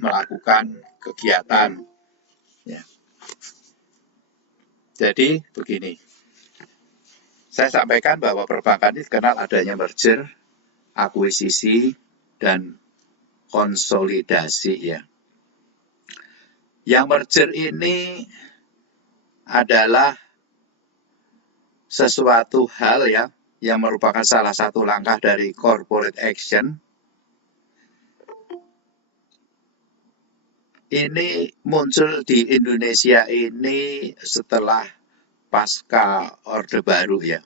melakukan kegiatan. Ya. Jadi begini, saya sampaikan bahwa perbankan ini dikenal adanya merger, akuisisi, dan konsolidasi ya. Yang merger ini adalah sesuatu hal ya yang merupakan salah satu langkah dari corporate action. Ini muncul di Indonesia ini setelah pasca Orde Baru ya.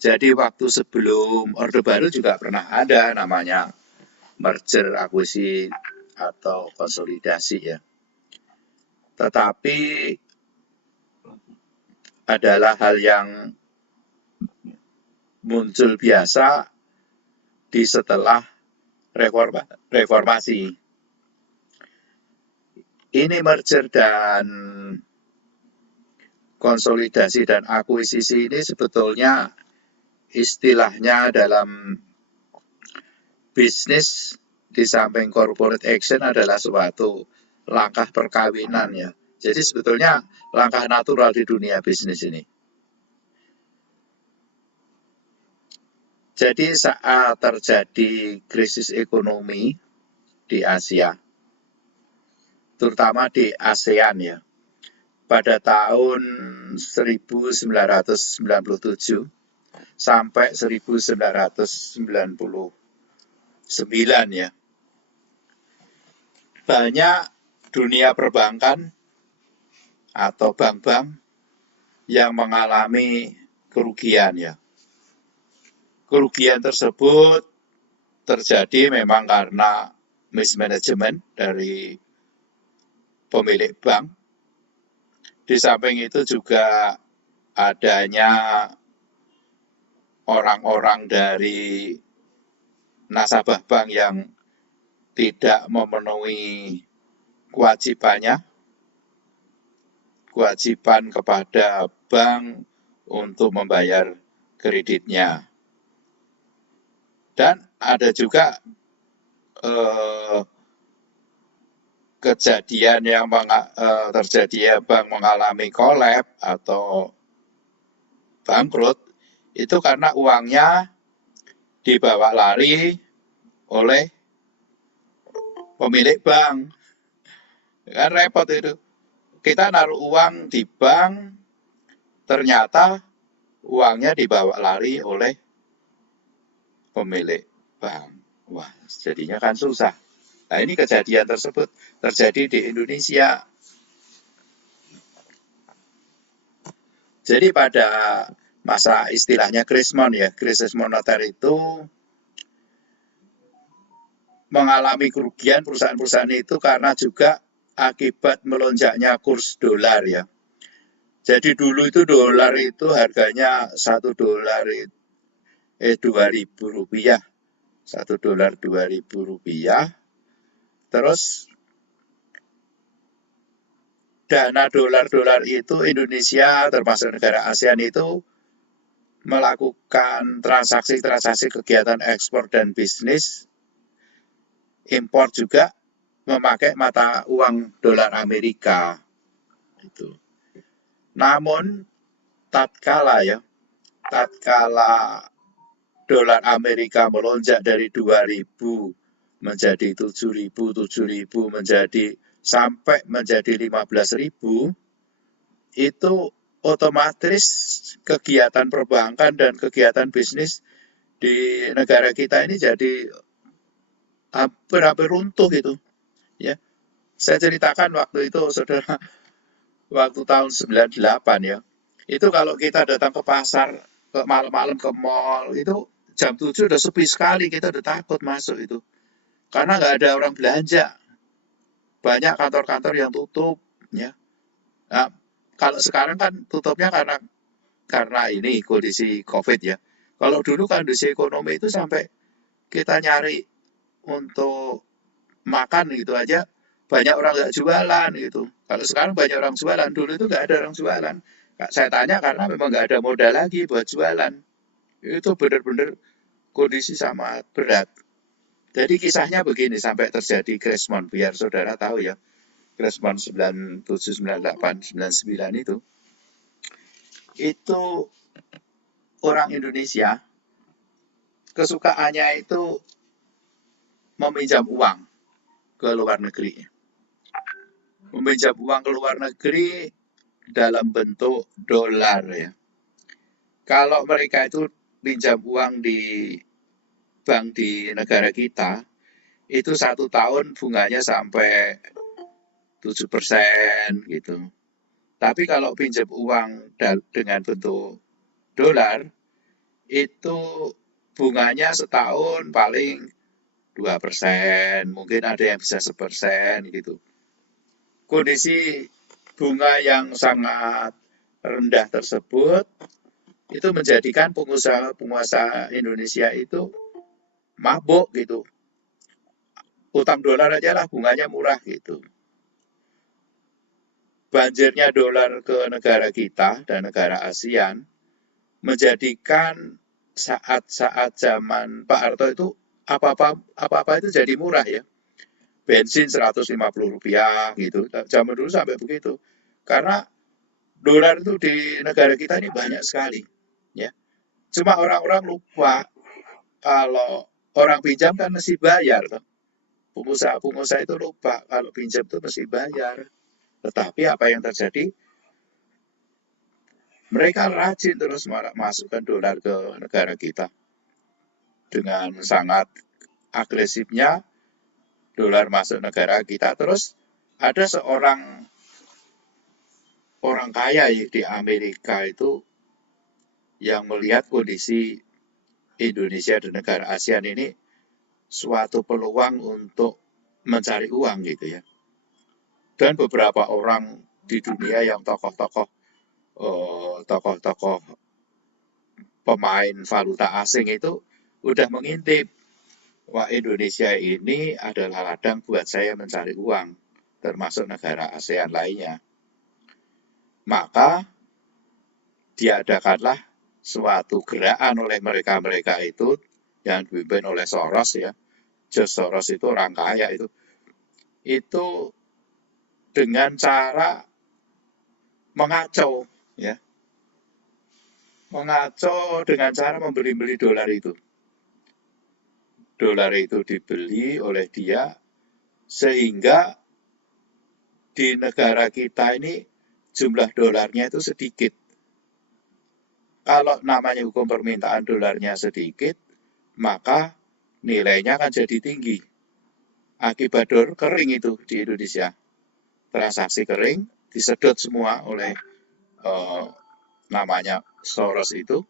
Jadi waktu sebelum Orde Baru juga pernah ada namanya merger, akuisisi, atau konsolidasi ya. Tetapi adalah hal yang muncul biasa di setelah reformasi. Ini merger dan konsolidasi dan akuisisi ini sebetulnya istilahnya dalam bisnis di samping corporate action adalah suatu langkah perkawinan ya. Jadi sebetulnya langkah natural di dunia bisnis ini. Jadi saat terjadi krisis ekonomi di Asia, terutama di ASEAN ya, pada tahun 1997 sampai 1999 ya, banyak dunia perbankan atau bank-bank yang mengalami kerugian ya. Kerugian tersebut terjadi memang karena mismanagement dari pemilik bank. Di samping itu juga adanya orang-orang dari nasabah bank yang tidak memenuhi kewajiban kepada bank untuk membayar kreditnya. Dan ada juga kejadian yang terjadi bank mengalami collapse atau bangkrut itu karena uangnya dibawa lari oleh pemilik bank. Kan repot itu. Kita naruh uang di bank, ternyata uangnya dibawa lari oleh pemilik bank. Wah, jadinya kan susah. Nah, ini kejadian tersebut terjadi di Indonesia. Jadi pada masa istilahnya krisis moneter itu mengalami kerugian perusahaan-perusahaan itu karena juga akibat melonjaknya kurs dolar ya. Jadi dulu itu dolar itu harganya $1 Rp2.000. $1 Rp2.000. Terus dana dolar-dolar itu Indonesia termasuk negara ASEAN itu melakukan transaksi-transaksi kegiatan ekspor dan bisnis, impor juga memakai mata uang dolar Amerika. Itu. Namun tatkala dolar Amerika melonjak dari 2.000 menjadi 7.000 menjadi sampai menjadi 15.000, itu otomatis kegiatan perbankan dan kegiatan bisnis di negara kita ini jadi hampir runtuh gitu. Ya, saya ceritakan waktu itu, saudara, waktu tahun 98 ya. Itu kalau kita datang ke pasar, ke malam-malam ke mall, itu jam 7 udah sepi sekali, kita udah takut masuk itu. Karena nggak ada orang belanja. Banyak kantor-kantor yang tutup ya. Nah, kalau sekarang kan tutupnya karena ini kondisi Covid ya. Kalau dulu kondisi ekonomi itu sampai kita nyari untuk makan gitu aja banyak orang nggak jualan gitu. Kalau sekarang banyak orang jualan, dulu itu nggak ada orang jualan. Saya tanya karena memang nggak ada modal lagi buat jualan. Itu benar-benar kondisi sangat berat. Jadi kisahnya begini sampai terjadi Krismon, biar saudara tahu ya. Krismon 97, 98, 99 itu orang Indonesia kesukaannya itu meminjam uang ke luar negeri. Meminjam uang ke luar negeri dalam bentuk dolar ya. Kalau mereka itu pinjam uang di bank di negara kita, itu 1 tahun bunganya sampai 7% gitu. Tapi kalau pinjam uang dengan bentuk dolar, itu bunganya setahun paling 2%, mungkin ada yang bisa 1% gitu. Kondisi bunga yang sangat rendah tersebut itu menjadikan pengusaha Indonesia itu mabuk gitu. Utang dolar aja lah bunganya murah gitu. Banjirnya dolar ke negara kita dan negara ASEAN menjadikan saat-saat zaman Pak Harto itu apa-apa itu jadi murah ya. Bensin Rp150 gitu. Zaman dulu sampai begitu. Karena dolar itu di negara kita ini banyak sekali ya. Cuma orang-orang lupa kalau orang pinjam kan mesti bayar. Pengusaha-pengusaha itu lupa kalau pinjam itu mesti bayar. Tetapi apa yang terjadi? Mereka rajin terus masukkan dolar ke negara kita. Dengan sangat agresifnya dolar masuk negara kita. Terus ada seorang orang kaya di Amerika itu yang melihat kondisi Indonesia dan negara ASEAN ini suatu peluang untuk mencari uang gitu ya. Dan beberapa orang di dunia yang tokoh-tokoh pemain valuta asing itu udah mengintip, wah Indonesia ini adalah ladang buat saya mencari uang, termasuk negara ASEAN lainnya. Maka diadakanlah suatu gerakan oleh mereka-mereka itu yang dipimpin oleh Soros ya. George Soros itu orang kaya itu dengan cara mengacau ya, mengacau dengan cara membeli dolar itu. Dolar itu dibeli oleh dia sehingga di negara kita ini jumlah dolarnya itu sedikit. Kalau namanya hukum permintaan dolarnya sedikit, maka nilainya akan jadi tinggi. Akibat dolar kering itu di Indonesia. Transaksi kering, disedot semua oleh namanya Soros itu.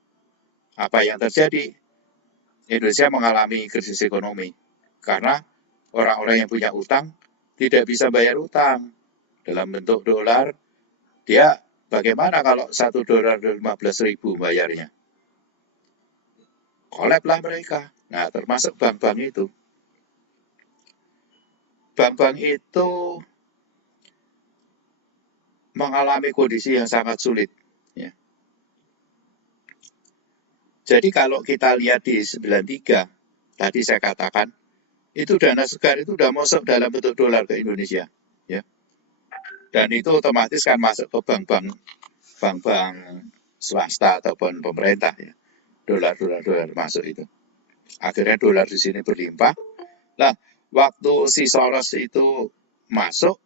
Apa yang terjadi? Indonesia mengalami krisis ekonomi. Karena orang-orang yang punya utang tidak bisa bayar utang dalam bentuk dolar. Dia bagaimana kalau $1 15.000 bayarnya? Kolab lah mereka. Nah, termasuk bank-bank itu. Bank-bank itu mengalami kondisi yang sangat sulit. Ya. Jadi kalau kita lihat di 93, tadi saya katakan, itu dana segar itu sudah masuk dalam bentuk dolar ke Indonesia. Ya. Dan itu otomatis kan masuk ke bank-bank swasta ataupun pemerintah. Ya. Dolar masuk itu. Akhirnya dolar di sini berlimpah. Nah, waktu si Soros itu masuk,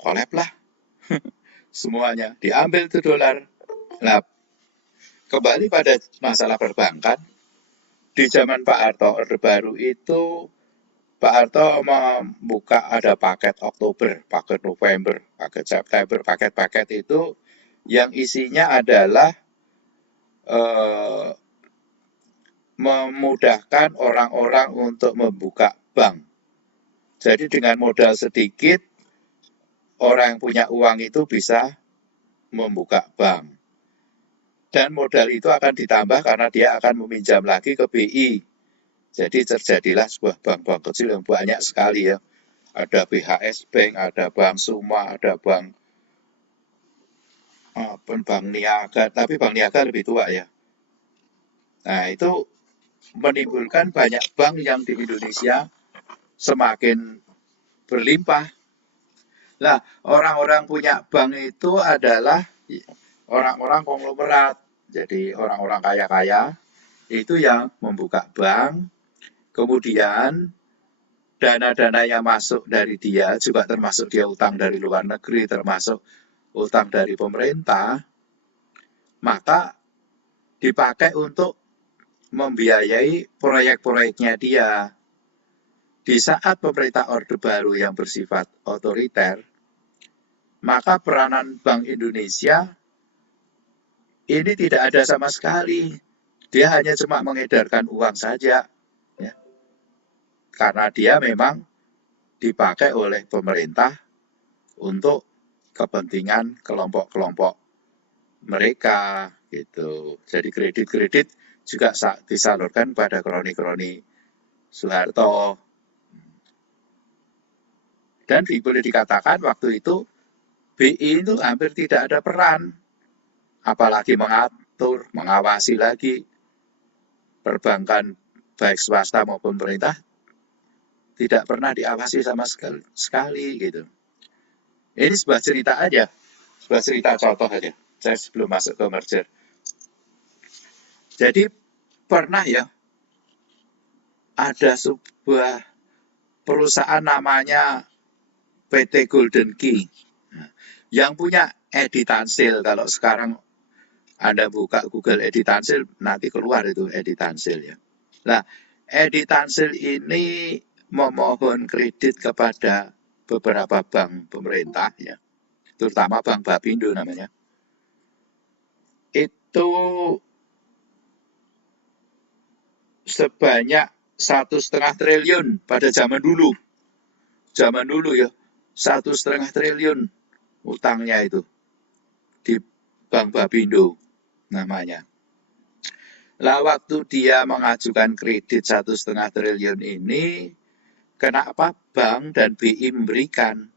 kolab lah semuanya, diambil tuh dolar. Nah, kembali pada masalah perbankan, di zaman Pak Harto Orde Baru itu Pak Harto membuka ada paket Oktober, paket November, paket September, paket-paket itu yang isinya adalah memudahkan orang-orang untuk membuka bank. Jadi dengan modal sedikit, orang yang punya uang itu bisa membuka bank. Dan modal itu akan ditambah karena dia akan meminjam lagi ke BI. Jadi terjadilah sebuah bank-bank kecil yang banyak sekali ya. Ada BHS Bank, ada Bank Suma, ada Bank Niaga, tapi Bank Niaga lebih tua ya. Nah itu menimbulkan banyak bank yang di Indonesia semakin berlimpah. Nah, orang-orang punya bank itu adalah orang-orang konglomerat. Jadi orang-orang kaya-kaya itu yang membuka bank, kemudian dana-dana yang masuk dari dia, juga termasuk dia utang dari luar negeri, termasuk utang dari pemerintah, maka dipakai untuk membiayai proyek-proyeknya dia. Di saat pemerintah Orde Baru yang bersifat otoriter, maka peranan Bank Indonesia ini tidak ada sama sekali. Dia hanya cuma mengedarkan uang saja, ya. Karena dia memang dipakai oleh pemerintah untuk kepentingan kelompok-kelompok mereka, gitu. Jadi kredit-kredit juga disalurkan pada kroni-kroni Soeharto. Dan boleh dikatakan waktu itu BI itu hampir tidak ada peran, apalagi mengatur, mengawasi lagi perbankan baik swasta maupun pemerintah tidak pernah diawasi sama sekali gitu. Ini sebuah cerita aja, sebuah cerita contoh aja. Saya sebelum masuk ke merger. Jadi pernah ya ada sebuah perusahaan namanya PT Golden Key yang punya Edi Tansil. Kalau sekarang Anda buka Google Edi Tansil, nanti keluar itu Edi Tansil ya. Nah, Edi Tansil ini memohon kredit kepada beberapa bank pemerintah ya, terutama Bank Bapindo namanya. Itu sebanyak 1,5 triliun pada zaman dulu. Zaman dulu ya, 1,5 triliun utangnya itu di Bank Bapindo namanya. Lah waktu dia mengajukan kredit 1,5 triliun ini, kenapa bank dan BI memberikan?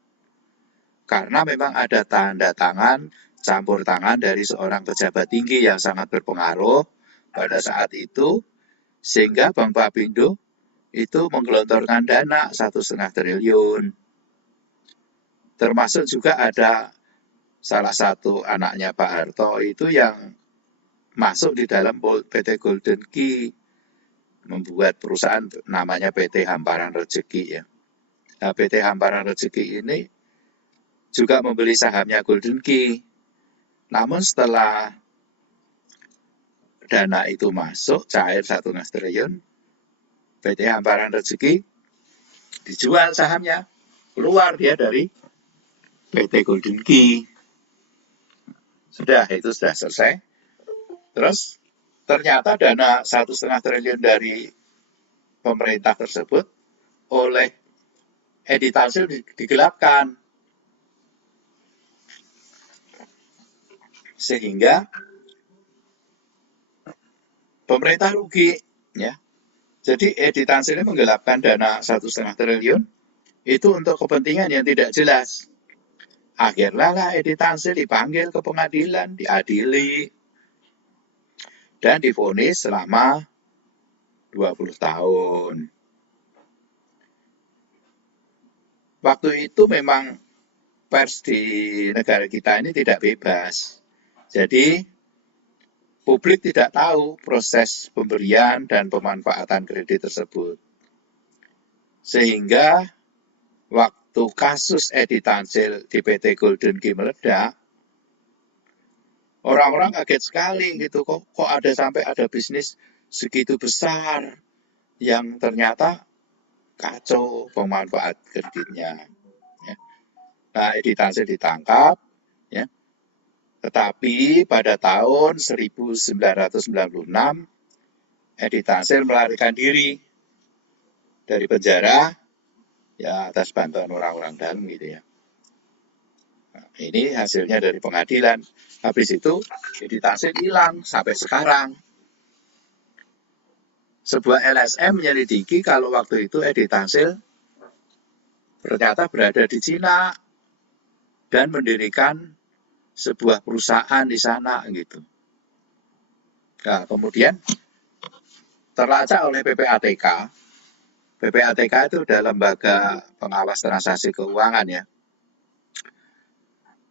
Karena memang ada tanda tangan, campur tangan dari seorang pejabat tinggi yang sangat berpengaruh pada saat itu, sehingga Bank Bapindo itu menggelontorkan dana 1,5 triliun. Termasuk juga ada salah satu anaknya Pak Harto itu yang masuk di dalam PT Golden Key, membuat perusahaan namanya PT Hamparan Rezeki ya. Nah, PT Hamparan Rezeki ini juga membeli sahamnya Golden Key. Namun setelah dana itu masuk, cair 1,5 triliun, PT Hamparan Rezeki dijual sahamnya, keluar dia dari PT Golden Key. Sudah, itu sudah selesai. Terus ternyata dana 1,5 triliun dari pemerintah tersebut oleh Edi Tansil digelapkan. Sehingga pemerintah rugi ya. Jadi Edi Tansil ini menggelapkan dana 1,5 triliun itu untuk kepentingan yang tidak jelas. Akhirnya lah Edi Tansil dipanggil ke pengadilan, diadili, dan divonis selama 20 tahun. Waktu itu memang pers di negara kita ini tidak bebas. Jadi publik tidak tahu proses pemberian dan pemanfaatan kredit tersebut. Sehingga waktu kasus Edi Tansil di PT Golden Key meledak, orang-orang kaget sekali gitu, kok ada sampai ada bisnis segitu besar yang ternyata kacau pemanfaat kreditnya. Ya. Nah, Edi Tansil ditangkap, ya. Tetapi pada tahun 1996, Edi Tansil melarikan diri dari penjara, ya atas bantuan orang-orang dalam gitu ya. Nah, ini hasilnya dari pengadilan. Habis itu Edi Tansil hilang sampai sekarang. Sebuah LSM menyelidiki kalau waktu itu Edi Tansil ternyata berada di Cina dan mendirikan sebuah perusahaan di sana gitu. Nah, kemudian terlacak oleh PPATK. PPATK itu adalah lembaga pengawas transaksi keuangan ya.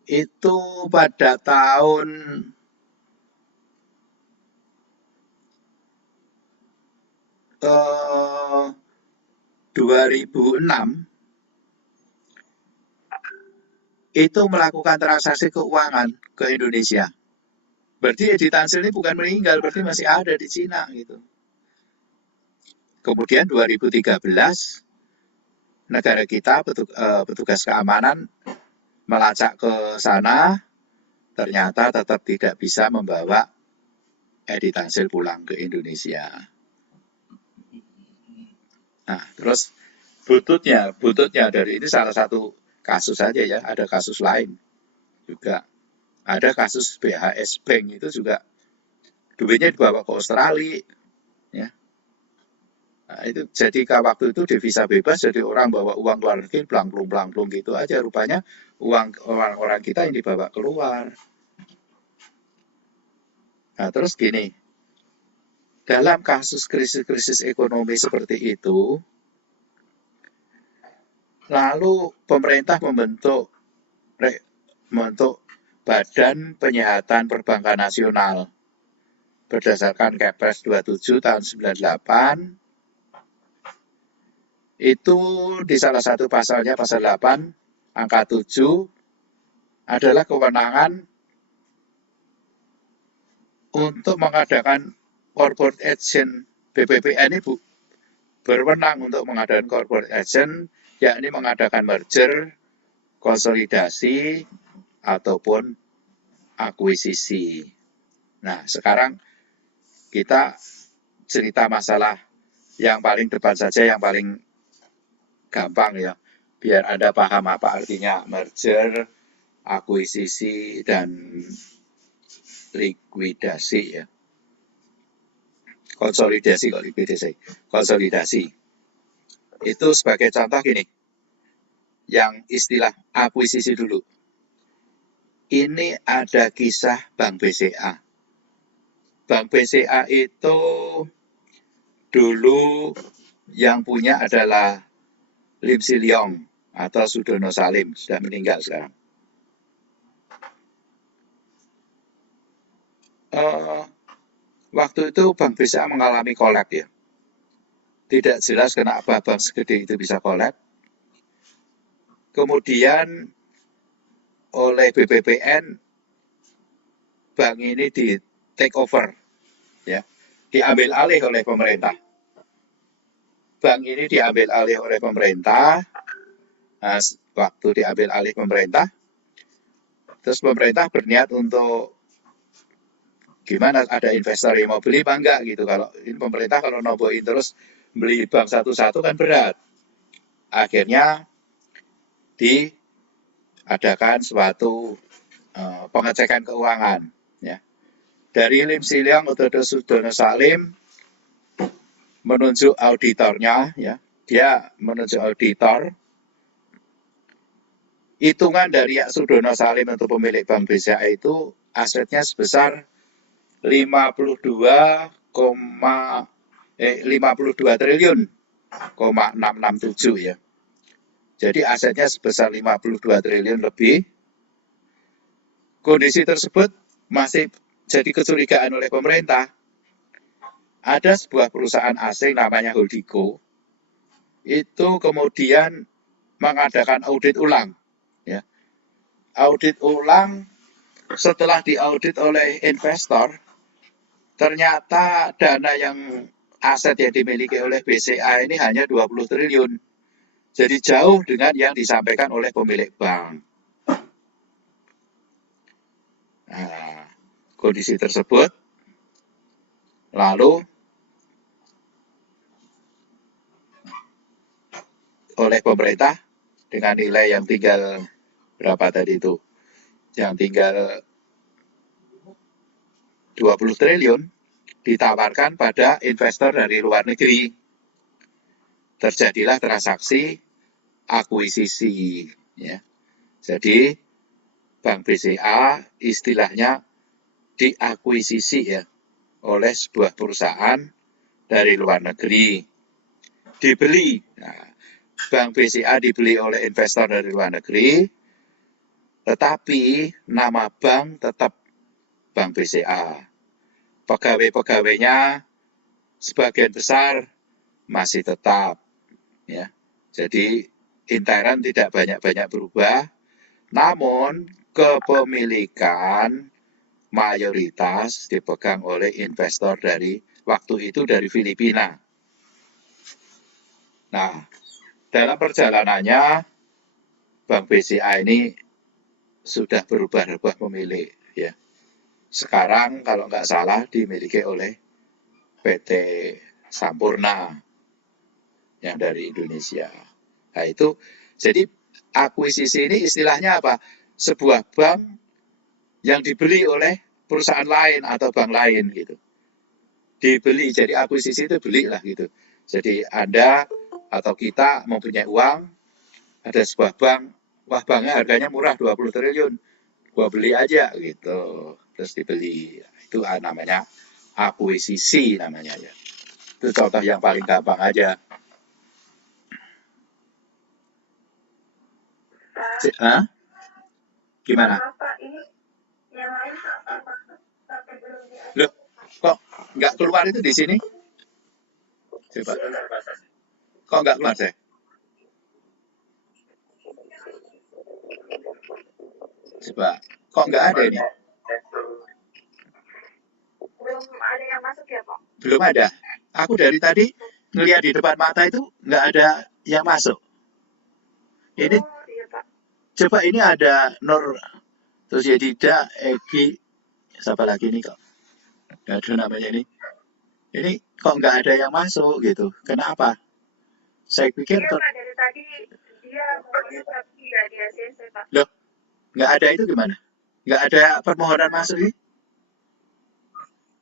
Itu pada tahun 2006 itu melakukan transaksi keuangan ke Indonesia. Berarti Edi Tansil ini bukan meninggal, berarti masih ada di Cina gitu. Kemudian 2013 negara kita petugas keamanan melacak ke sana, ternyata tetap tidak bisa membawa Edi Tansil pulang ke Indonesia. Nah, terus bututnya dari ini salah satu kasus saja ya, ada kasus lain juga. Ada kasus BHS Bank itu juga duitnya dibawa ke Australia ya. Nah, itu jadi waktu itu devisa bebas, jadi orang bawa uang luar negeri blang-blung gitu aja, rupanya uang orang-orang kita yang dibawa keluar. Nah, terus gini, dalam kasus krisis-krisis ekonomi seperti itu, lalu pemerintah membentuk Badan Penyihatan Perbankan Nasional berdasarkan Kepres 27 tahun 98. Itu di salah satu pasalnya, pasal 8 angka 7 adalah kewenangan untuk mengadakan corporate action. BPPN ini berwenang untuk mengadakan corporate action, yakni mengadakan merger, konsolidasi, ataupun akuisisi. Nah, sekarang kita cerita masalah yang paling depan saja, yang paling gampang ya, biar Anda paham apa artinya merger, akuisisi, dan likuidasi ya. Konsolidasi. Itu sebagai contoh gini, yang istilah akuisisi dulu. Ini ada kisah Bank BCA. Bank BCA itu dulu yang punya adalah Lim Siliong atau Sudono Salim, sudah meninggal sekarang. Waktu itu Bank BCA mengalami kolap ya. Tidak jelas kenapa bank segede itu bisa kolap. Kemudian oleh BPPN, bank ini di take over, ya, diambil alih oleh pemerintah. Bank ini diambil alih oleh pemerintah. Nah, waktu diambil alih pemerintah, terus pemerintah berniat untuk gimana, ada investor yang mau beli apa enggak gitu. Kalau ini pemerintah kalau noboin terus beli bank satu-satu kan berat. Akhirnya diadakan suatu pengecekan keuangan ya. Dari Lim Siliang atau Sudono Salim menunjuk auditornya ya. Dia menunjuk auditor. Hitungan dari Sudono Salim untuk pemilik Bank BCA itu asetnya sebesar 52 triliun, 667 ya. Jadi asetnya sebesar 52 triliun lebih. Kondisi tersebut masih jadi kecurigaan oleh pemerintah. Ada sebuah perusahaan asing namanya Holdiko, itu kemudian mengadakan audit ulang. Ya. Audit ulang, setelah diaudit oleh investor, ternyata dana yang aset yang dimiliki oleh BCA ini hanya 20 triliun. Jadi jauh dengan yang disampaikan oleh pemilik bank. Nah, kondisi tersebut lalu oleh pemerintah dengan nilai yang tinggal berapa tadi itu? Yang tinggal 20 triliun ditawarkan pada investor dari luar negeri. Terjadilah transaksi akuisisi ya. Jadi Bank BCA istilahnya diakuisisi ya oleh sebuah perusahaan dari luar negeri, dibeli. Nah, Bank BCA dibeli oleh investor dari luar negeri, tetapi nama bank tetap Bank BCA. Pegawai-pegawainya sebagian besar masih tetap, ya. Jadi intern tidak banyak-banyak berubah, namun kepemilikan mayoritas dipegang oleh investor dari waktu itu dari Filipina. Nah, dalam perjalanannya Bank BCA ini sudah berubah-ubah pemilik, ya. Sekarang kalau nggak salah dimiliki oleh PT Sampurna yang dari Indonesia. Nah itu, jadi akuisisi ini istilahnya apa? Sebuah bank yang dibeli oleh perusahaan lain atau bank lain gitu. Dibeli, jadi akuisisi itu beli lah gitu. Jadi Anda atau kita mempunyai uang, ada sebuah bank, wah banknya harganya murah 20 triliun, gua beli aja gitu, terus dibeli. Itu namanya akuisisi namanya ya. Itu contoh yang paling gampang aja. Hah? Gimana? Loh, kok nggak keluar itu di sini? Coba. Kok nggak keluar saya? Coba. Kok nggak ada ini? Belum ada yang masuk ya, Pak? Belum ada. Aku dari tadi ngelihat di depan mata itu nggak ada yang masuk. Ini Iya, Pak. coba ini ada Nur, terus Yedida, Egi, siapa lagi nih kok? Nggak ada namanya ini. Ini kok nggak ada yang masuk gitu? Kenapa? Saya pikir Iya, Pak, dari tadi dia mau tapi nggak di ACC, Pak. loh, nggak ada itu gimana? Nggak ada permohonan masuk ini?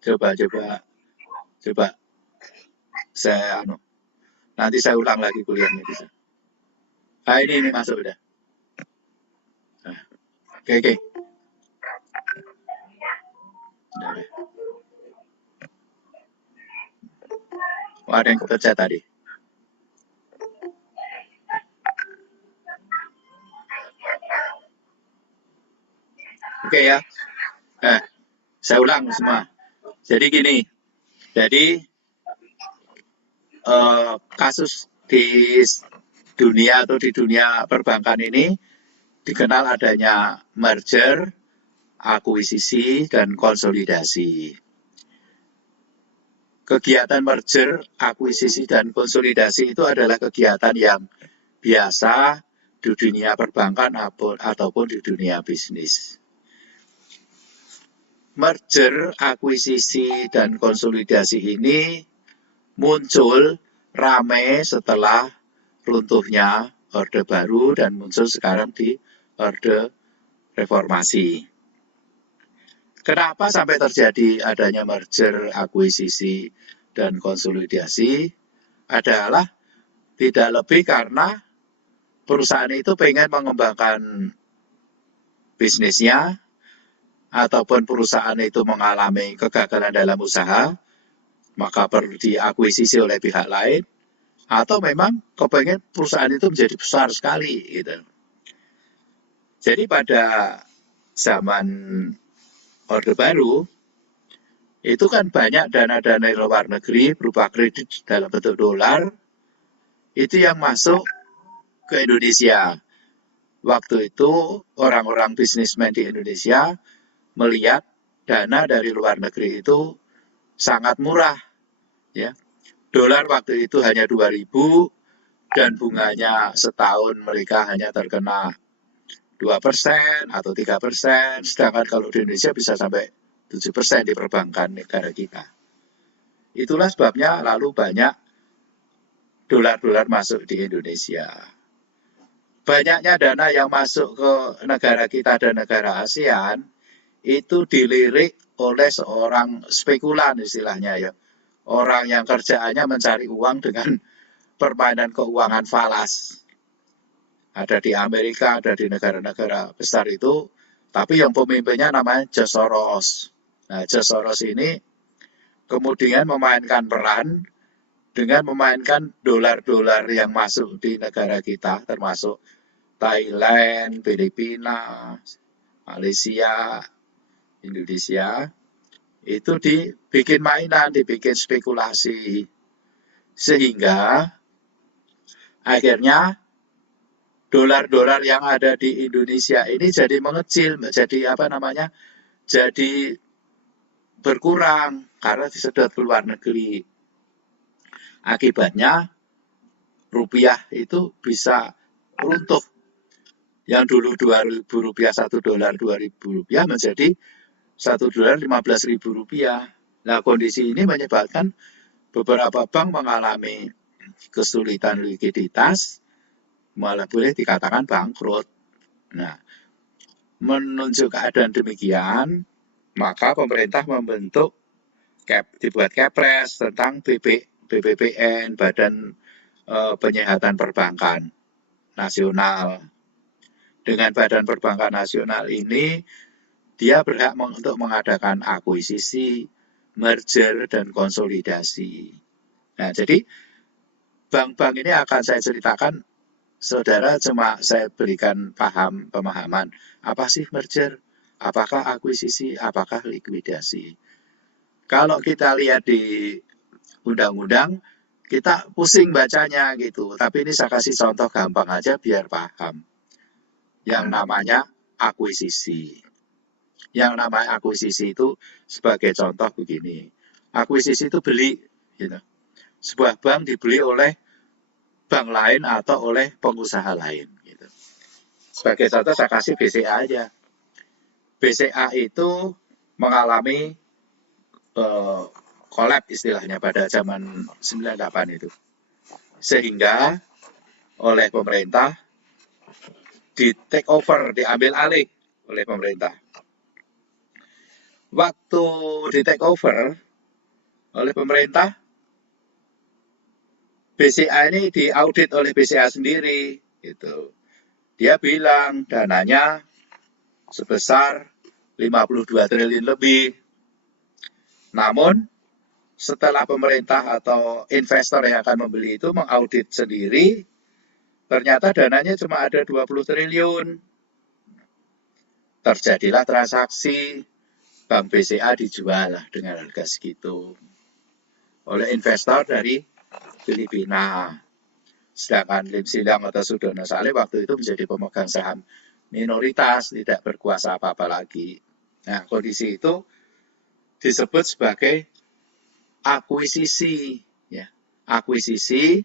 Coba, coba saya nanti saya ulang lagi kuliahnya bisa. Ah ini masuk udah. Nah, oke. Udah. Oh, ada yang kepencet tadi. Oke ya. Saya ulang semua. Jadi gini. Jadi kasus di dunia atau di dunia perbankan ini dikenal adanya merger, akuisisi, dan konsolidasi. Kegiatan merger, akuisisi, dan konsolidasi itu adalah kegiatan yang biasa di dunia perbankan ataupun di dunia bisnis. Merger, akuisisi, dan konsolidasi ini muncul ramai setelah runtuhnya Orde Baru dan muncul sekarang di Orde Reformasi. Kenapa sampai terjadi adanya merger, akuisisi, dan konsolidasi? Adalah tidak lebih karena perusahaan itu pengen mengembangkan bisnisnya, ataupun perusahaan itu mengalami kegagalan dalam usaha, maka perlu diakuisisi oleh pihak lain, atau memang kepengen perusahaan itu menjadi besar sekali gitu. Jadi pada zaman Orde Baru itu kan banyak dana-dana luar negeri berupa kredit dalam bentuk dolar itu yang masuk ke Indonesia. Waktu itu orang-orang bisnismen di Indonesia melihat dana dari luar negeri itu sangat murah, ya. Dolar waktu itu hanya 2.000 dan bunganya setahun mereka hanya terkena 2% atau 3%, sedangkan kalau di Indonesia bisa sampai 7% di perbankan negara kita. Itulah sebabnya lalu banyak dolar-dolar masuk di Indonesia. Banyaknya dana yang masuk ke negara kita dan negara ASEAN itu dilirik oleh seorang spekulan istilahnya ya. Orang yang kerjaannya mencari uang dengan permainan keuangan falas. Ada di Amerika, ada di negara-negara besar itu, tapi yang pemimpinnya namanya George Soros. Nah, George Soros ini kemudian memainkan peran dengan memainkan dolar-dolar yang masuk di negara kita, termasuk Thailand, Filipina, Malaysia, Indonesia, itu dibikin mainan, dibikin spekulasi. Sehingga akhirnya dolar-dolar yang ada di Indonesia ini jadi mengecil, jadi jadi berkurang karena disedot ke luar negeri. Akibatnya rupiah itu bisa runtuh. Yang dulu Rp2.000, $1 Rp2.000 menjadi $1 Rp15.000. Nah, kondisi ini menyebabkan beberapa bank mengalami kesulitan likuiditas, malah boleh dikatakan bangkrut. Nah, menunjuk keadaan demikian, maka pemerintah dibuat Kepres tentang BPPN, Badan Penyihatan Perbankan Nasional. Dengan Badan Perbankan Nasional ini, dia berhak untuk mengadakan akuisisi, merger, dan konsolidasi. Nah, jadi bank-bank ini akan saya ceritakan, saudara, cuma saya berikan pemahaman, apa sih merger, apakah akuisisi, apakah likuidasi. Kalau kita lihat di undang-undang, kita pusing bacanya gitu, tapi ini saya kasih contoh gampang aja biar paham. Yang namanya akuisisi. Yang namanya akuisisi itu sebagai contoh begini. Akuisisi itu beli, gitu. Sebuah bank dibeli oleh bank lain atau oleh pengusaha lain. Gitu. Sebagai contoh saya kasih BCA aja. BCA itu mengalami collapse istilahnya pada zaman 98 itu. Sehingga oleh pemerintah di take over, diambil alih oleh pemerintah. Waktu di take over oleh pemerintah, BCA ini diaudit oleh BCA sendiri, gitu. Dia bilang dananya sebesar 52 triliun lebih. Namun setelah pemerintah atau investor yang akan membeli itu mengaudit sendiri, ternyata dananya cuma ada 20 triliun. Terjadilah transaksi, Bank BCA dijual dengan harga segitu oleh investor dari Filipina. Sedangkan Lim Silang atau Sudono Saleh waktu itu menjadi pemegang saham minoritas, tidak berkuasa apa-apa lagi. Nah, kondisi itu disebut sebagai akuisisi. Ya. Akuisisi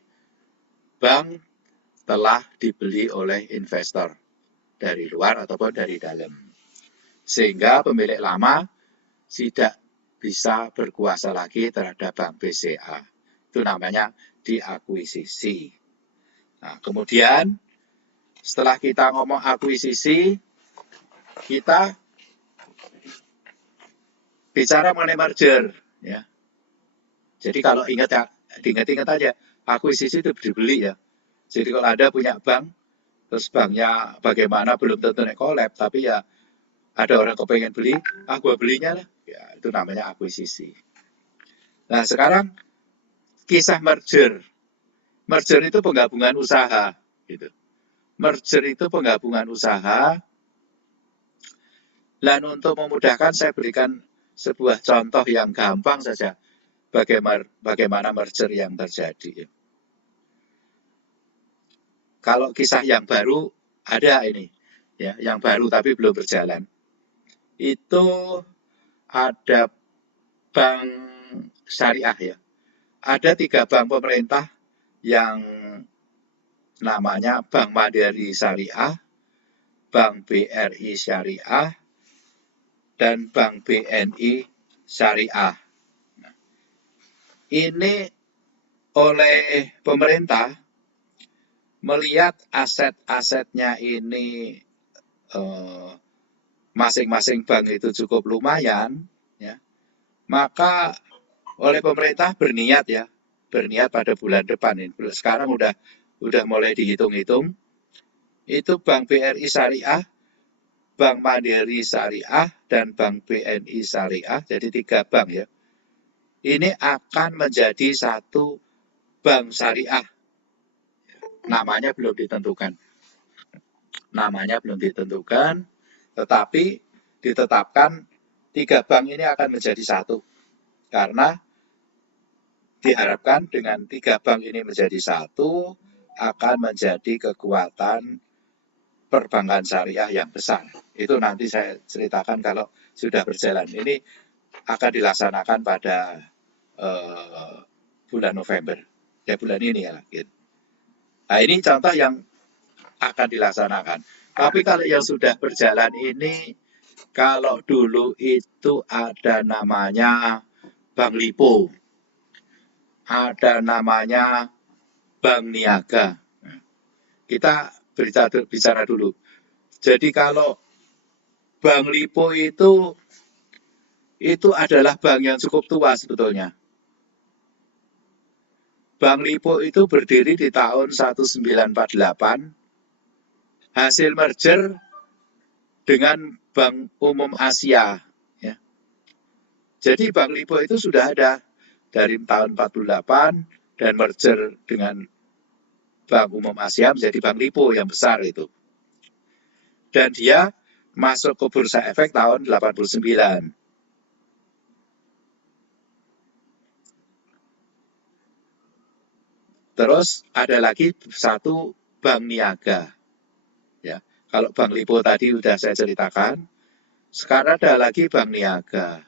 bank telah dibeli oleh investor dari luar ataupun dari dalam. Sehingga pemilik lama tidak bisa berkuasa lagi terhadap Bank BCA. Itu namanya diakuisisi. Nah, kemudian setelah kita ngomong akuisisi, kita bicara mengenai merger. Ya. Jadi kalau diingat aja, akuisisi itu dibeli ya. Jadi kalau Anda punya bank, terus banknya bagaimana belum tentu collapse, tapi ya ada orang kepengen beli, gua belinya lah. Ya, itu namanya akuisisi. Nah, sekarang kisah merger. Merger itu penggabungan usaha. Gitu. Merger itu penggabungan usaha. Dan untuk memudahkan saya berikan sebuah contoh yang gampang saja bagaimana merger yang terjadi. Kalau kisah yang baru ada ini, ya, yang baru tapi belum berjalan. Itu ada bank syariah ya. Ada 3 bank pemerintah yang namanya Bank Mandiri Syariah, Bank BRI Syariah, dan Bank BNI Syariah. Ini oleh pemerintah melihat aset-asetnya ini masing-masing bank itu cukup lumayan, ya, maka oleh pemerintah berniat pada bulan depan ini. Sekarang udah mulai dihitung-hitung. Itu Bank BRI Syariah, Bank Mandiri Syariah, dan Bank BNI Syariah. Jadi 3 bank ya. Ini akan menjadi satu bank syariah. Namanya belum ditentukan. Tetapi ditetapkan 3 bank ini akan menjadi satu. Karena diharapkan dengan 3 bank ini menjadi satu, akan menjadi kekuatan perbankan syariah yang besar. Itu nanti saya ceritakan kalau sudah berjalan. Ini akan dilaksanakan pada bulan November. Ya bulan ini ya. Gitu. Nah ini contoh yang akan dilaksanakan. Tapi kalau yang sudah berjalan ini, kalau dulu itu ada namanya Bank Lipo, ada namanya Bank Niaga. Kita bicara dulu. Jadi kalau Bank Lipo itu adalah bank yang cukup tua sebetulnya. Bank Lipo itu berdiri di tahun 1948, hasil merger dengan Bank Umum Asia. Ya. Jadi Bank Lipo itu sudah ada dari tahun 48 dan merger dengan Bank Umum Asia menjadi Bank Lipo yang besar itu. Dan dia masuk ke Bursa Efek tahun 89. Terus ada lagi satu Bank Niaga. Ya, kalau Bank Lipo tadi sudah saya ceritakan, sekarang ada lagi Bank Niaga.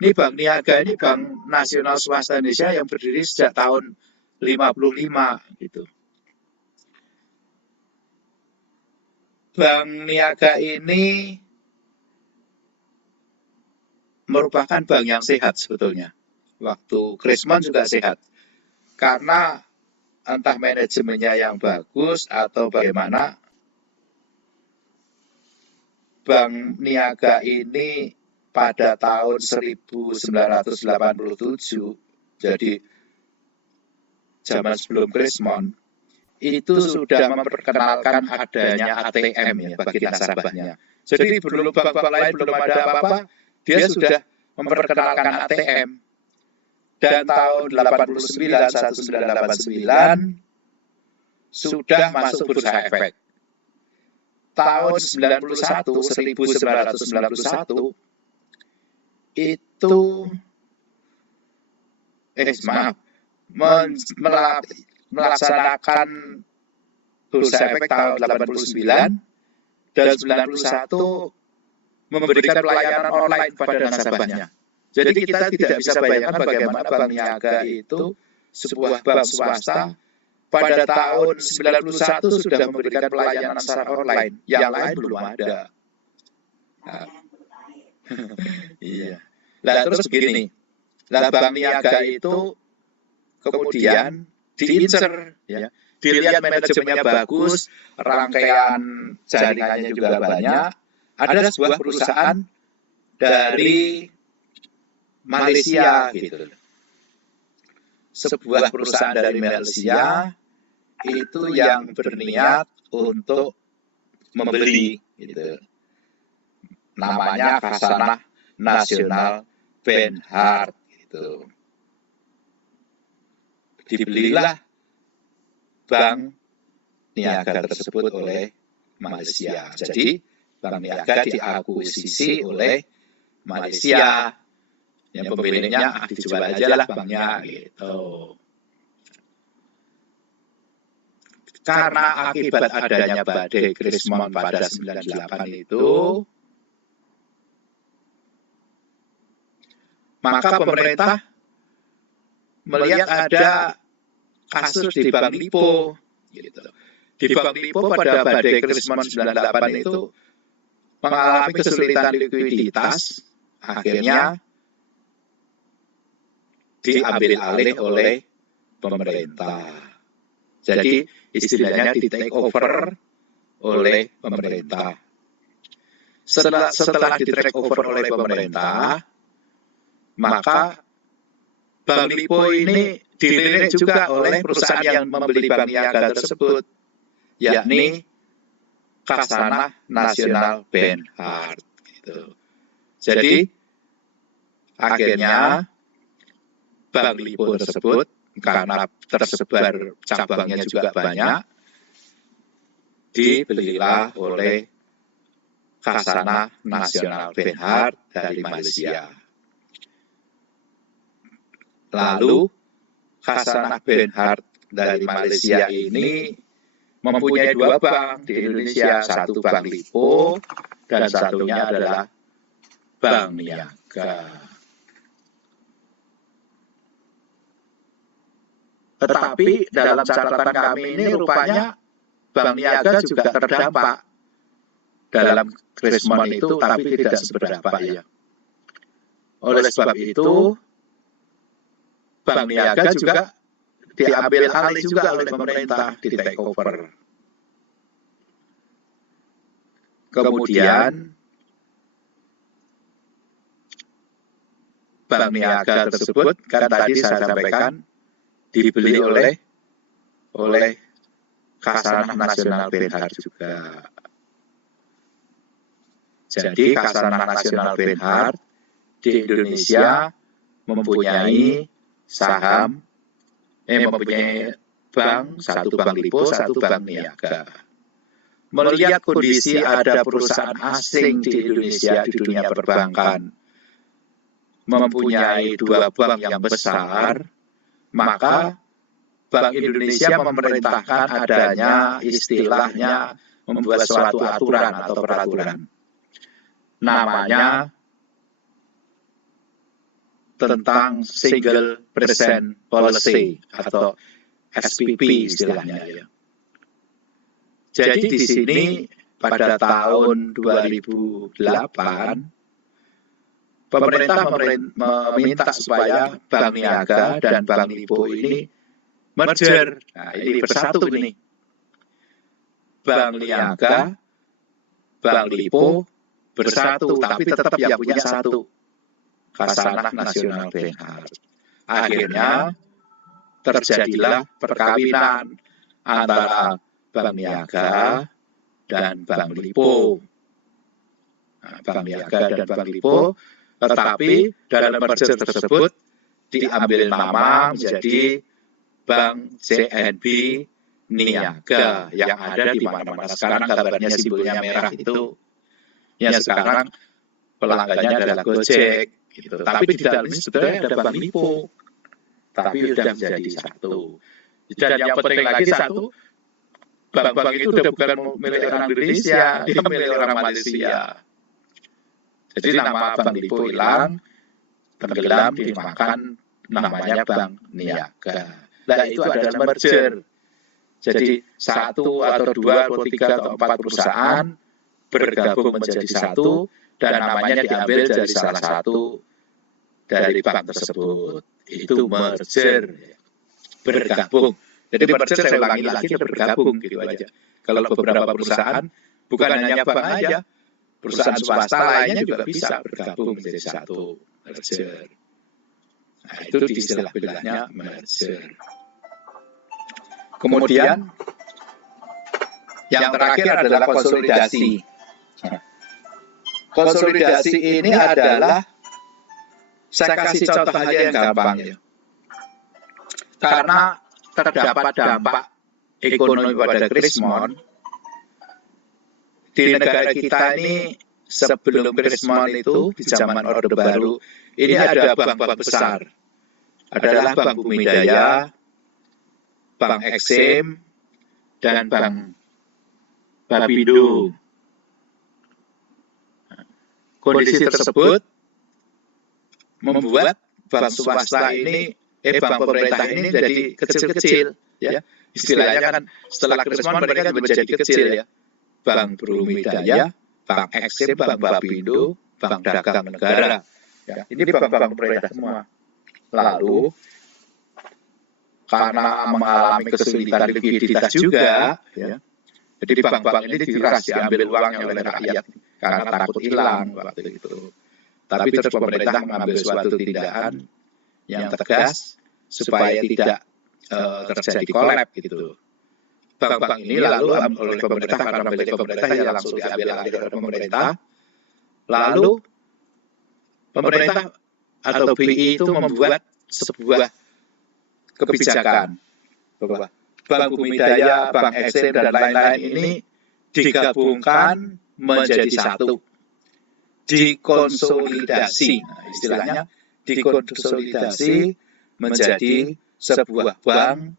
Ini Bank Niaga ini Bank Nasional Swasta Indonesia yang berdiri sejak tahun 55 gitu. Bank Niaga ini merupakan bank yang sehat sebetulnya. Waktu Krismon juga sehat. Karena entah manajemennya yang bagus atau bagaimana, Bank Niaga ini pada tahun 1987, jadi zaman sebelum Krismon, itu sudah memperkenalkan adanya ATM ya bagi nasabahnya. Jadi belum bank-bank lain belum ada apa-apa, dia sudah memperkenalkan ATM. Dan tahun 1989 sudah masuk Bursa Efek. Tahun 1991 itu melaksanakan Bursa Efek tahun 89 dan 91 memberikan pelayanan online kepada nasabahnya. Jadi kita tidak bisa bayangkan bagaimana Bank Niaga itu sebuah bank swasta pada tahun 91 sudah memberikan pelayanan secara online. Yang lain belum ada. Nah. Iya. Nah, terus begini. Nah, Bank Niaga itu kemudian diincer, ya. Dilihat manajemennya bagus, rangkaian jaringannya juga banyak. Ada sebuah perusahaan dari Malaysia gitu. Sebuah perusahaan dari Malaysia itu yang berniat untuk membeli gitu. Namanya Khazanah Nasional Benhart gitu. Dibelilah Bank Niaga tersebut oleh Malaysia. Jadi Bank Niaga diakuisisi oleh Malaysia. Yang pemiliknya dijual aja lah banknya gitu. Karena akibat adanya badai Krismon pada 98 itu, maka pemerintah melihat ada kasus di Bank Lipo. Gitu. Di Bank Lipo pada badai Krismon 98 itu mengalami kesulitan likuiditas, akhirnya diambil alih oleh pemerintah. Jadi istilahnya di take over oleh pemerintah. Setelah di take over oleh pemerintah, maka Bank Lipo ini dilirik juga oleh perusahaan yang membeli Bank Niaga tersebut, yakni Khazanah Nasional Benhart. Gitu. Jadi akhirnya Bank Lipo tersebut karena tersebar cabangnya juga banyak, dibelilah oleh Khazanah Nasional Benhart dari Malaysia. Lalu Khazanah Benhart dari Malaysia ini mempunyai 2 bank di Indonesia, satu Bank Lipo dan satunya adalah Bank Niaga. Tetapi dalam catatan kami ini rupanya Bank Niaga juga terdampak dalam Krismon itu, tapi tidak seberapa ya. Oleh sebab itu, Bank Niaga juga diambil alih juga oleh pemerintah, di take over. Kemudian Bank Niaga tersebut kan tadi saya sampaikan dibeli oleh Khazanah Nasional Benhart juga. Jadi Khazanah Nasional Benhart di Indonesia mempunyai saham, mempunyai bank, satu Bank Lipo, satu Bank Niaga. Melihat kondisi ada perusahaan asing di Indonesia, di dunia perbankan, mempunyai 2 bank yang besar, maka Bank Indonesia memerintahkan adanya istilahnya membuat suatu aturan atau peraturan. Namanya tentang Single Percent Policy atau SPP istilahnya ya. Jadi di sini pada tahun 2008 pemerintah meminta supaya Bank Niaga dan Bank Lipo ini merger. Nah, ini bersatu ini. Bank Niaga, Bank Lipo bersatu, tapi tetap yang punya satu, Khazanah Nasional Benhart. Akhirnya terjadilah perkawinan antara Bank Niaga dan Bank Lipo. Nah, Bank Niaga dan Bank Lipo, tetapi dalam merger tersebut diambil nama menjadi Bank CNB Niaga yang ada di mana-mana. Sekarang gambarnya simbolnya merah itu. Ya sekarang pelanggannya adalah Gojek gitu. Tapi di dalamnya sebenarnya ada Bank Lipo. Tapi sudah menjadi satu. Dan yang penting lagi satu, bank-bank itu sudah bukan milik orang Indonesia, dia milik orang Malaysia. Jadi nama Bank Lipo hilang, tenggelam, dimakan namanya Bank Niaga. Nah itu adalah merger. Jadi 1 atau 2 atau 3 atau 4 perusahaan bergabung menjadi satu dan namanya diambil dari salah satu dari bank tersebut. Itu merger, bergabung. Jadi merger saya ulangi lagi, bergabung gitu aja. Kalau beberapa perusahaan bukan hanya bank aja, perusahaan swasta lainnya juga bisa bergabung menjadi satu, merger. Nah, itu di istilah bilangnya merger. Kemudian yang terakhir adalah konsolidasi. Konsolidasi ini adalah, saya kasih contoh aja yang gampang ya. Karena terdapat dampak ekonomi pada Krismon, di negara kita ini sebelum Krismon itu, di zaman Orde Baru, ini ada bank-bank besar. Adalah Bank Bumidaya, Bank Eksim, dan Bank Bapindo. Kondisi tersebut membuat bank swasta ini, bank pemerintah ini jadi kecil-kecil, ya. Istilahnya kan setelah Krismon mereka menjadi kecil ya. Bank Bumidaya, Bank Eksim, Bank Bapindo, Bank Dagang Negara. Ya, ini bank-bank pemerintah semua. Lalu karena mengalami kesulitan likuiditas juga, ya. Jadi bank-bank ini diras diambil uangnya oleh rakyat karena takut hilang waktu itu. Tapi terus pemerintah mengambil suatu tindakan yang tegas supaya tidak terjadi kolap gitu. Bank-bank ini lalu oleh pemerintah, karena milik pemerintah ya langsung diambil alih oleh pemerintah. Lalu pemerintah atau BI itu membuat sebuah kebijakan bahwa Bank Bumi Daya, Bank Eksim, dan lain-lain ini digabungkan menjadi satu, dikonsolidasi. Nah, istilahnya dikonsolidasi menjadi sebuah bank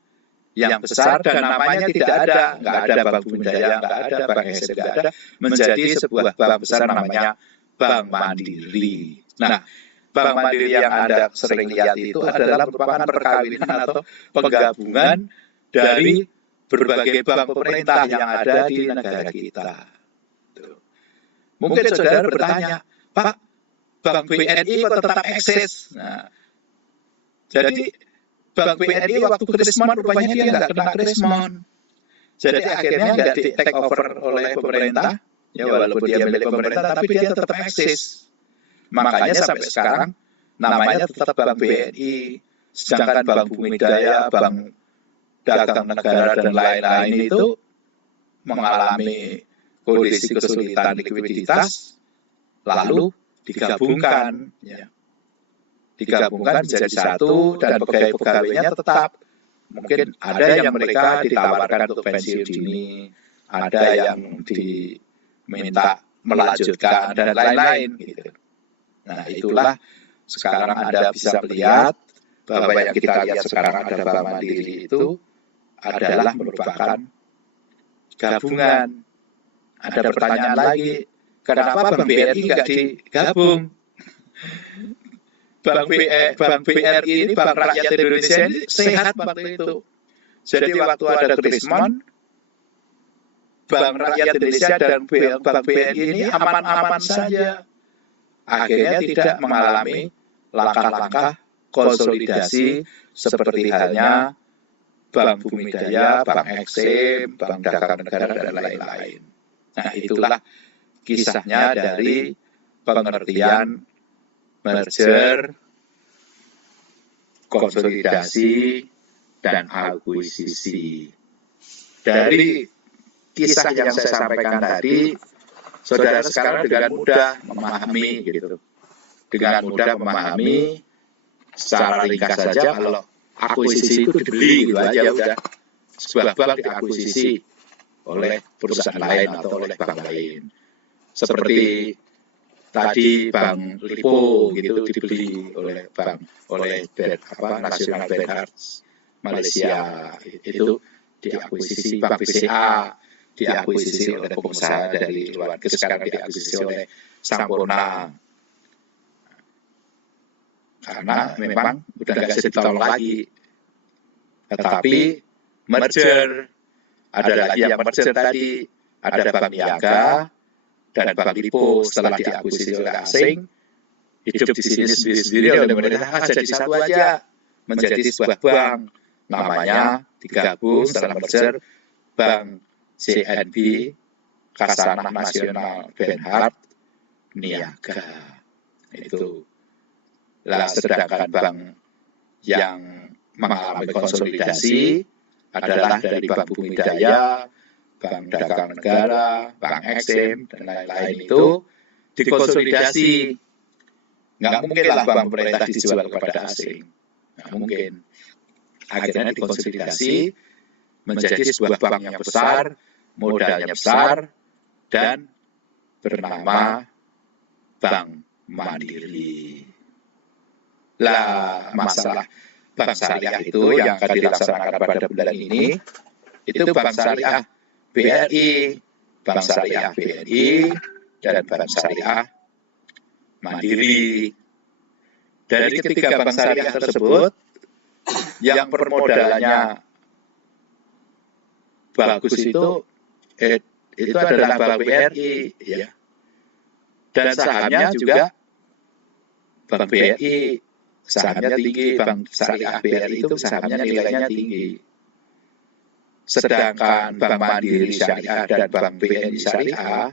yang besar dan namanya tidak ada, nggak ada Bank Bumi Daya, nggak ada Bank Eksim, nggak ada, menjadi sebuah bank besar namanya Bank Mandiri. Nah, Bank Mandiri yang Anda sering lihat itu adalah merupakan perkawinan atau penggabungan dari berbagai bank pemerintah yang ada di negara kita. Mungkin saudara bertanya, Pak, Bank BNI kok tetap eksis? Nah, jadi Bank BNI waktu Krismon rupanya dia nggak kena Krismon. Jadi akhirnya nggak di take over oleh pemerintah, ya walaupun dia milik pemerintah, tapi dia tetap eksis. Makanya sampai sekarang namanya tetap Bank BNI, sedangkan Bank Bumi Daya, Bank Dagang Negara dan lain-lain itu mengalami kondisi kesulitan likuiditas, lalu digabungkan, ya. Digabungkan menjadi satu dan pegawai-pegawainya tetap. Mungkin ada yang mereka ditawarkan untuk pensiun dini, ada yang diminta melanjutkan dan lain-lain. Gitu. Nah, itulah sekarang Anda bisa melihat bahwa yang kita lihat sekarang ada Bank Mandiri itu adalah merupakan gabungan. Ada pertanyaan lagi, kenapa Bank BRI nggak digabung? Bank BRI ini, Bank Rakyat Indonesia ini sehat waktu itu. Jadi waktu ada Krismon, Bank Rakyat Indonesia dan Bank BRI ini aman-aman saja. Akhirnya tidak mengalami langkah-langkah konsolidasi seperti halnya Bank Bumi Daya, Bank Eksim, Bank Dagang Negara, dan lain-lain. Nah, itulah kisahnya dari pengertian merger, konsolidasi, dan akuisisi. Dari kisah yang saya sampaikan tadi, saudara sekarang dengan mudah memahami, gitu. Dengan mudah memahami secara ringkas saja kalau akuisisi itu dibeli gitu aja udah. Sebuah bank diakuisisi oleh perusahaan lain atau oleh bank lain. Seperti tadi Bank Lipo gitu dibeli oleh National Bank Malaysia, itu diakuisisi. Bank BCA diakuisisi oleh pengusaha dari luar negeri, sekarang diakuisisi oleh Sampurna. Karena memang udah nggak bisa ditolong lagi. Tetapi merger, ada lagi yang merger tadi, ada Bank Niaga dan Bank Lipo setelah diakuisisi oleh asing, hidup di sini sendiri-sendiri oleh pemerintah, jadi satu aja, menjadi sebuah bank, namanya digabung setelah merger Bank CNB, Khasanah Nasional Benhart Niaga. Itu. Lah, sedangkan bank yang mengalami konsolidasi adalah dari Bank Bumi Daya, Bank Dagang Negara, Bank Eksim, dan lain-lain itu dikonsolidasi. Nggak mungkin lah bank pemerintah dijual kepada asing. Nggak mungkin. Akhirnya dikonsolidasi menjadi sebuah bank yang besar, modalnya besar, dan bernama Bank Mandiri. Lah, masalah bank syariah itu yang akan dilaksanakan pada bulan ini, itu bank syariah BRI, bank syariah BNI, dan bank syariah Mandiri. Dari ketiga bank syariah tersebut, yang permodalannya bagus itu adalah Bank BRI, ya. Dan sahamnya juga Bank BRI, sahamnya tinggi. Bank syariah BRI itu sahamnya nilainya tinggi. Sedangkan Bank Mandiri Syariah dan Bank BNI Syariah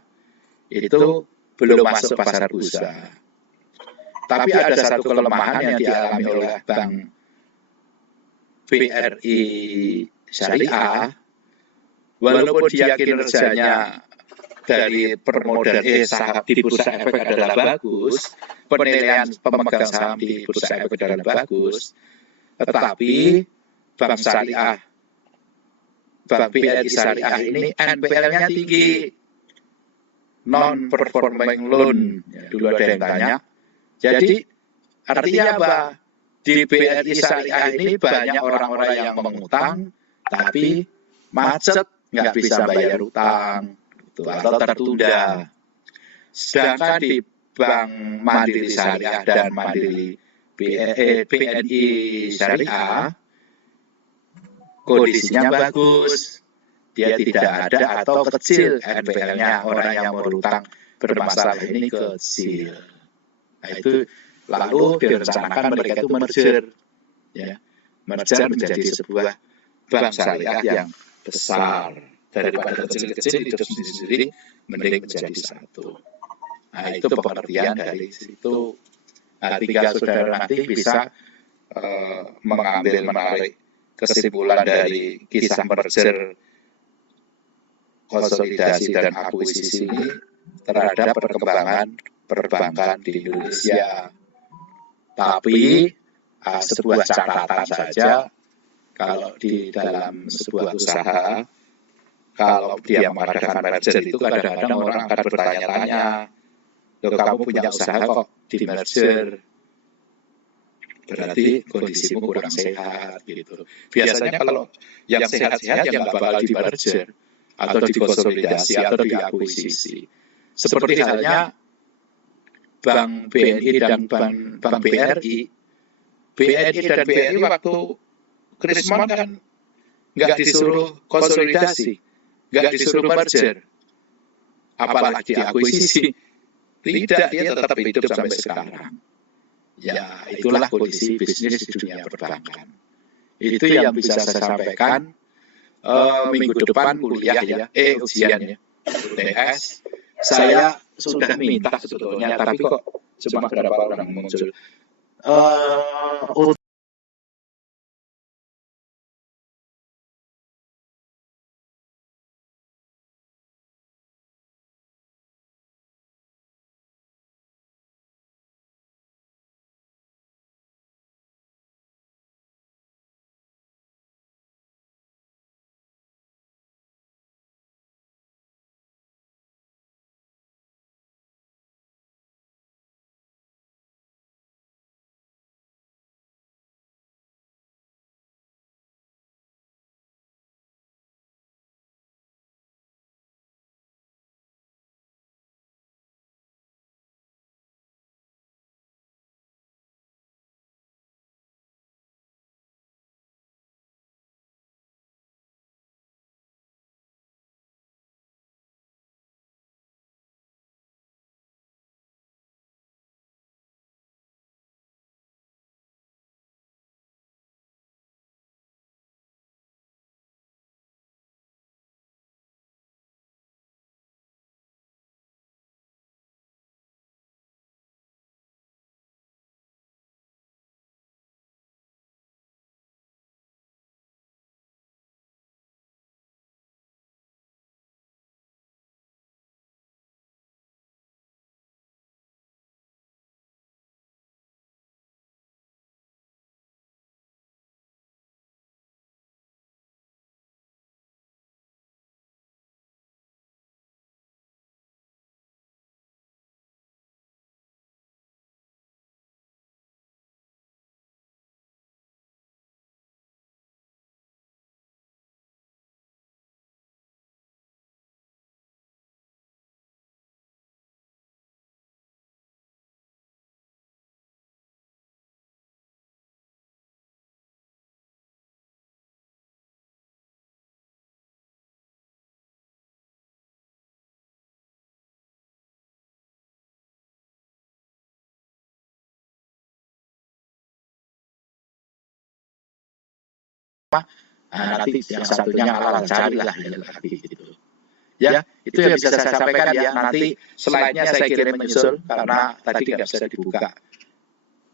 itu belum masuk pasar bursa. Tapi ada satu kelemahan yang dialami oleh Bank BRI Syariah, walaupun dia kinerjanya dari saham di bursa efek adalah bagus, penilaian pemegang saham di bursa efek adalah bagus, tetapi bank syariah, bank BRI syariah ini NPL-nya tinggi, non-performing loan. Ya, dulu ada yang tanya. Jadi artinya apa? Di BRI syariah ini banyak orang-orang yang mengutang, tapi macet, nggak bisa bayar utang, gitu, atau tertunda. Sedangkan di Bank Mandiri Syariah dan Mandiri BNI Syariah, kondisinya bagus. Dia tidak ada atau kecil NPL-nya, orang yang berutang bermasalah ini kecil. Nah, itu lalu direncanakan mereka itu merger, ya, merger menjadi sebuah bank syariah yang besar. Daripada kecil-kecil hidup sendiri-sendiri, mending menjadi satu. Nah, itu pengertian dari situ. Nah, tinggal saudara nanti bisa mengambil menarik kesimpulan dari kisah merger, konsolidasi dan akuisisi ini terhadap perkembangan perbankan di Indonesia. Tapi sebuah catatan saja, kalau di dalam sebuah usaha, kalau dia mengadakan merger itu kadang-kadang orang akan bertanya-tanya, loh kamu punya usaha kok di merger? Berarti kondisimu kurang sehat gitu. Biasanya kalau yang sehat-sehat yang nggak bakal di merger atau dikonsolidasi atau diakuisisi. Seperti halnya Bank BNI dan Bank BRI. BNI dan BRI waktu Krismon kan nggak disuruh konsolidasi, nggak disuruh merger, apalagi diakuisisi. Tidak, dia tetap hidup sampai sekarang. Ya, itulah kondisi bisnis di dunia perbankan. Itu yang bisa saya sampaikan. Minggu depan kuliah ya, ujian ya, UTS. Saya sudah minta sebetulnya, tapi kok cuma berapa orang muncul. Nanti yang satunya ngalah carilah gitu. Ya, itu yang bisa saya sampaikan ya. Nanti slide-nya saya kirim menyusul karena tadi nggak bisa dibuka.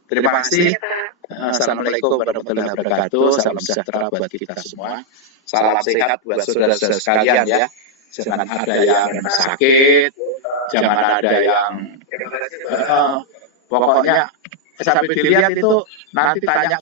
Terima kasih. Assalamualaikum warahmatullahi wabarakatuh. Salam sejahtera buat kita semua. Salam sehat buat saudara-saudara sekalian ya. Jangan ada yang sakit, jangan ada yang pokoknya sampai dilihat itu nanti tanya